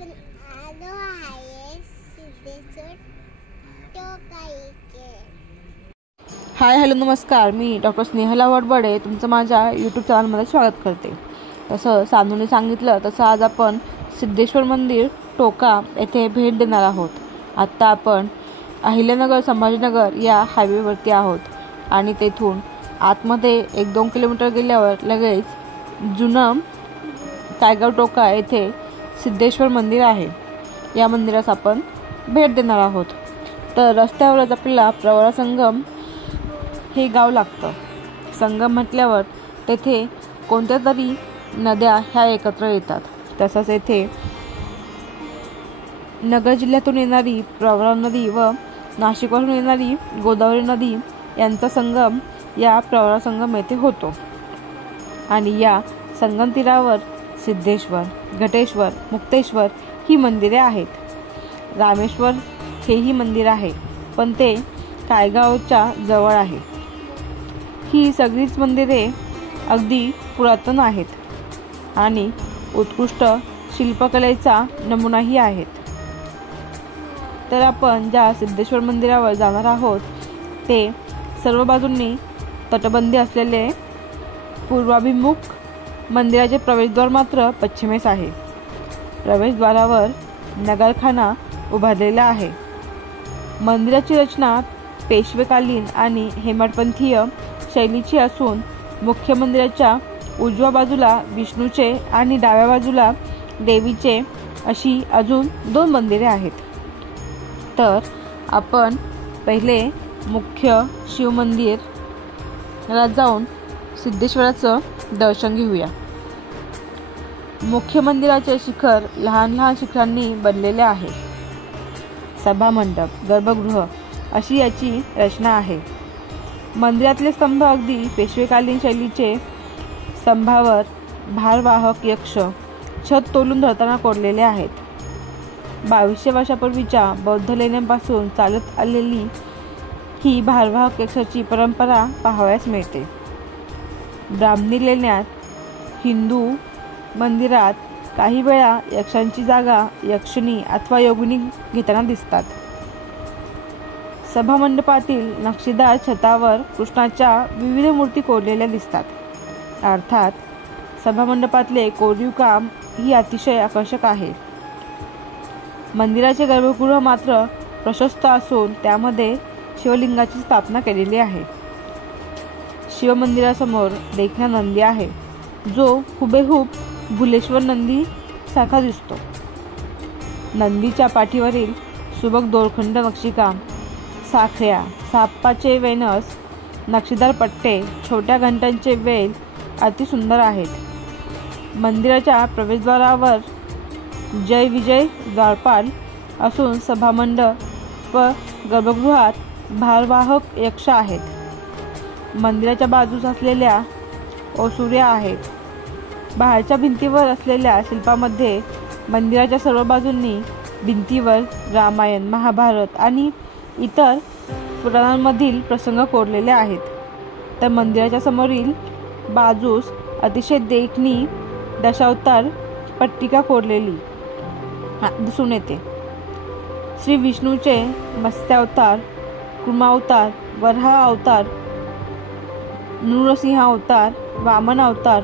आपण आलो आहे सिद्धेश्वर टोका इथे। हाय हॅलो नमस्कार, मी डॉक्टर स्नेहला वडबडे तुमचं माझ्या यूट्यूब चॅनलमध्ये स्वागत करते। तसं सानूने सांगितलं तसं आज आपण सिद्धेश्वर मंदिर टोका येथे भेट देणार आहोत। आत्ता आपण अहिल्यानगर संभाजीनगर या हायवेवरती आहोत आणि तेथून आतमध्ये 1-2 किलोमीटर गेल्यावर लगेच जुनं कायगाव टोका येथे सिद्धेश्वर मंदिर आहे। या मंदिरास आपण भेट देणार आहोत। तर रस्त्यावरच आपल्याला प्रवरा संगम हे गाव लागतं। संगम म्हटल्यावर तेथे कोणत्या तरी नद्या ह्या एकत्र येतात। तसंच येथे नगर जिल्ह्यातून येणारी प्रवरा नदी व नाशिकवरून येणारी गोदावरी नदी यांचा संगम या प्रवरा संगम येथे होतो आणि या संगम तीरावर सिद्धेश्वर, घटेश्वर, मुक्तेश्वर ही मंदिरे आहेत। रामेश्वर हेही मंदिर आहे, पण ते कायगावच्या जवळ आहे। ही सगळीच मंदिरे अगदी पुरातन आहेत आणि उत्कृष्ट शिल्पकलेचा नमुनाही आहेत। तर आपण ज्या सिद्धेश्वर मंदिरावर जाणार आहोत ते सर्व बाजूंनी तटबंदी असलेले पूर्वाभिमुख मंदिराचे प्रवेशद्वार मात्र पश्चिमेस आहे। प्रवेशद्वारावर नगरखाना उभारलेला आहे। मंदिराची रचना पेशवेकालीन आणि हेमाडपंथीय शैलीची असून मुख्य मंदिराच्या उजव्या बाजूला विष्णूचे आणि डाव्या बाजूला देवीचे अशी अजून 2 मंदिरे आहेत। तर आपण पहिले मुख्य शिवमंदिरात जाऊन सिद्धेश्वराचं दर्शन घेऊया। मुख्य मंदिराचे शिखर लहान लहान शिखरांनी बनलेले आहे। सभामंडप, गर्भगृह अशी याची रचना आहे। मंदिरातले स्तंभ अगदी पेशवेकालीन शैलीचे स्तंभावर भारवाहक यक्ष छत तोलून धरताना कोरलेले आहेत। 2200 वर्षापूर्वीच्या बौद्ध लेण्यांपासून चालत आलेली ही भारवाहक यक्षाची परंपरा पाहावयास मिळते। ब्राह्मणी लेण्यात हिंदू मंदिरात काही वेळा यक्षांची जागा यक्षिणी अथवा योगिनी घेताना दिसतात। सभामंडपातील नक्षीदार छतावर कृष्णाच्या विविध मूर्ती कोरलेल्या दिसतात। अर्थात सभामंडपातले कोरीव काम ही अतिशय आकर्षक आहे। मंदिराचे गर्भगृह मात्र प्रशस्त असून त्यामध्ये शिवलिंगाची स्थापना केलेली आहे। शिवमंदिरासमोर देखणा नंदी आहे, जो हुबेहूब भुलेश्वर नंदी सारखा दिसतो। नंदीच्या पाठीवरील सुबक दोरखंड नक्षीकाम, साखळ्या, सापाचे वेनस, नक्षीदार पट्टे, छोट्या घंटांचे वेल अतिसुंदर आहेत। मंदिराच्या प्रवेशद्वारावर जय विजय द्वारपाल असून सभामंडप व गर्भगृहात भारवाहक यक्ष आहेत। मंदिराच्या बाजूस असलेल्या ओसुऱ्या आहेत। बाहेरच्या भिंतीवर असलेल्या शिल्पामध्ये मंदिराच्या सर्व बाजूंनी भिंतीवर रामायण, महाभारत आणि इतर पुराणांमधील प्रसंग कोरलेले आहेत। तर मंदिराच्या समोरील बाजूस अतिशय देखणी दशावतार पट्टिका कोरलेली दिसून येते। श्री विष्णूचे मत्स्यावतार, कुर्मावतार, वराह अवतार, नृसिंह अवतार, वामन अवतार,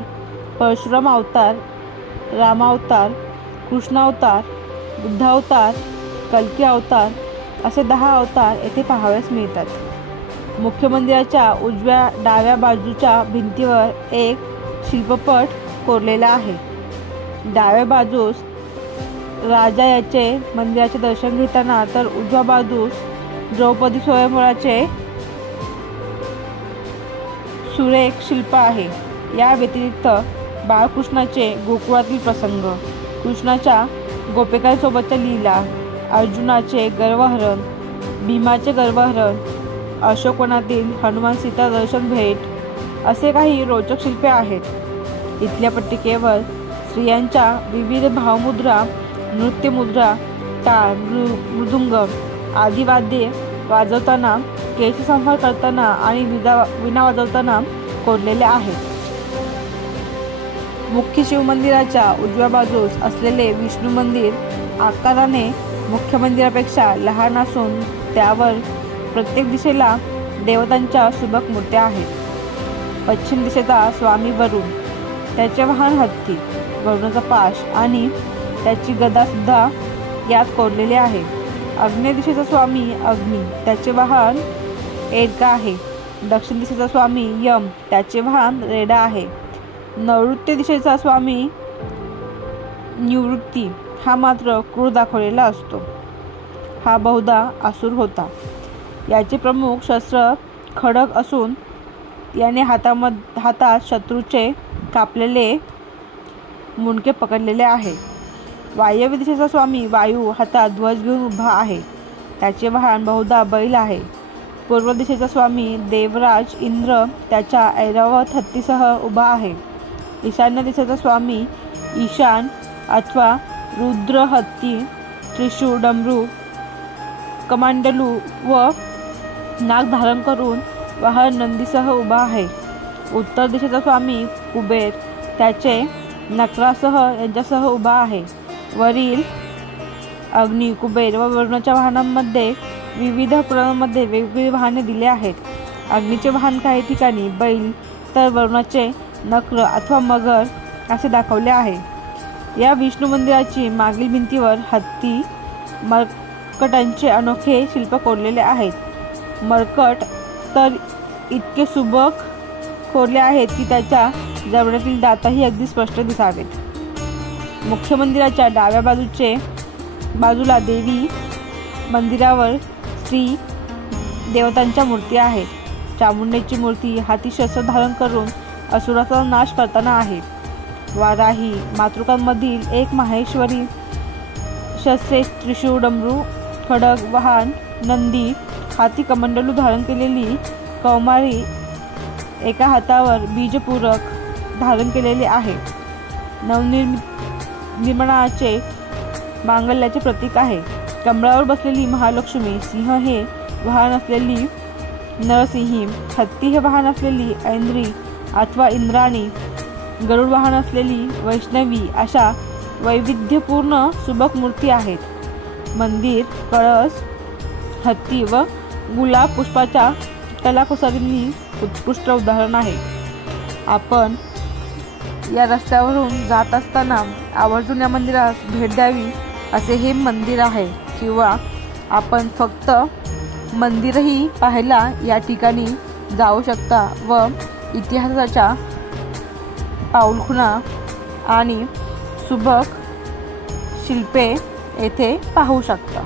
परशुराम अवतार, रामावतार, कृष्णावतार, बुद्धावतार, कल्की अवतार असे 10 अवतार येथे पाहावयास मिळतात। मुख्य मंदिराच्या उजव्या डाव्या बाजूच्या भिंतीवर एक शिल्पपट कोरलेला आहे। डाव्या बाजूस राजा याचे मंदिराचे दर्शन घेताना तर उजव्या बाजूस द्रौपदी स्वयंवराचे सुरेख शिल्प आहे। या व्यतिरिक्त बाळकृष्णाचे गोकुळातील प्रसंग, कृष्णाच्या गोपिकांसोबतच्या लीला, अर्जुनाचे गर्वहरण, भीमाचे गर्वहरण, अशोकवनातील हनुमान सीता दर्शन भेट असे काही रोचक शिल्पे आहेत। इथल्या पट्टिकेवर स्त्रियांच्या विविध भावमुद्रा, नृत्यमुद्रा, टाळ, मृदुंग आदी वाद्ये वाजवताना, केशसंहार करताना आणि वीणा वाजवताना कोरलेले आहेत। मुख्य शिवमंदिराच्या उजव्या बाजूस असलेले विष्णू मंदिर आकाराने मुख्य मंदिरापेक्षा लहान असून त्यावर प्रत्येक दिशेला देवतांच्या सुबक मूर्त्या आहेत. पश्चिम दिशेचा स्वामी वरुण, त्याचे वाहन हत्ती, वरुणाचा पाश आणि त्याची गदा सुद्धा यात कोरलेले आहे. आग्नेय दिशेचा स्वामी अग्नी, त्याचे वाहन एरका आहे. दक्षिण दिशेचा स्वामी यम, त्याचे वाहन रेडा आहे. नैऋत्य दिशेचा स्वामी निवृत्ती हा मात्र क्रूर दाखवलेला असतो. हा बहुधा असुर होता. याचे प्रमुख शस्त्र खड्ग असून याने हातात शत्रूचे कापलेले मुंडके पकडलेले आहे. वायव्य दिशेचा स्वामी वायू हातात ध्वज घेऊन उभा आहे. त्याचे वाहन बहुधा बैल आहे. पूर्व दिशेचा स्वामी देवराज इंद्र त्याच्या ऐरावत हत्तीसह उभा आहे. ईशान्य दिशेचा स्वामी ईशान अथवा रुद्र हत्ती, त्रिशूळ, डमरू, कमांडलू व नाग धारण करून वाहन नंदीसह उभा आहे. उत्तर दिशेचा स्वामी कुबेर त्याचे नकरासह यांच्यासह उभा आहे. वरील अग्नी, कुबेर व वरुणाच्या वाहनांमध्ये विविध पुराणांमध्ये वेगवेगळी वाहने दिली आहेत. अग्नीचे वाहन काही ठिकाणी बैल तर वरुणाचे नक्र अथवा मगर असे दाखवले आहे. या विष्णू मंदिराची मागील भिंतीवर हत्ती मर्कटांचे अनोखे शिल्प कोरलेले आहेत. मर्कट तर इतके सुबक कोरले आहेत की त्याच्या जबड्यातील दातही अगदी स्पष्ट दिसावेत. मुख्य मंदिराच्या डाव्या बाजूला देवी मंदिरावर स्त्री देवतांच्या मूर्ती आहेत. चामुंडेची मूर्ती हाती शस्त्र धारण करून असुराचा नाश करताना आहे. वाराही मातृकांमधील एक माहेश्वरी शस्त्रे, त्रिशूळ, डमरू, खड्ग, वाहन नंदी, हाती कमंडलू धारण केलेली कौमारी एका हातावर बीजपूरक धारण केलेले आहे. नवनिर्माणाचे मांगल्याचे प्रतीक आहे. कमळावर बसलेली महालक्ष्मी, सिंह हे वाहन असलेली नरसिंही, हत्ती हे वाहन असलेली ऐंद्री अथवा इंद्राणी, गरुड वाहन असलेली वैष्णवी अशा वैविध्यपूर्ण सुबक मूर्ती आहेत. मंदिर कळस हत्ती व गुलाब पुष्पाच्या कलाकुसरींनी उत्कृष्ट उदाहरण आहे. आपण या रस्त्यावरून जात असताना आवर्जून या मंदिरास भेट द्यावी असे हे मंदिर आहे. किंवा आपण फक्त मंदिरही पाहायला या ठिकाणी जाऊ शकता व इतिहासाच्या पाऊलखुणा आणि सुबक शिल्पे येथे पाहू शकता.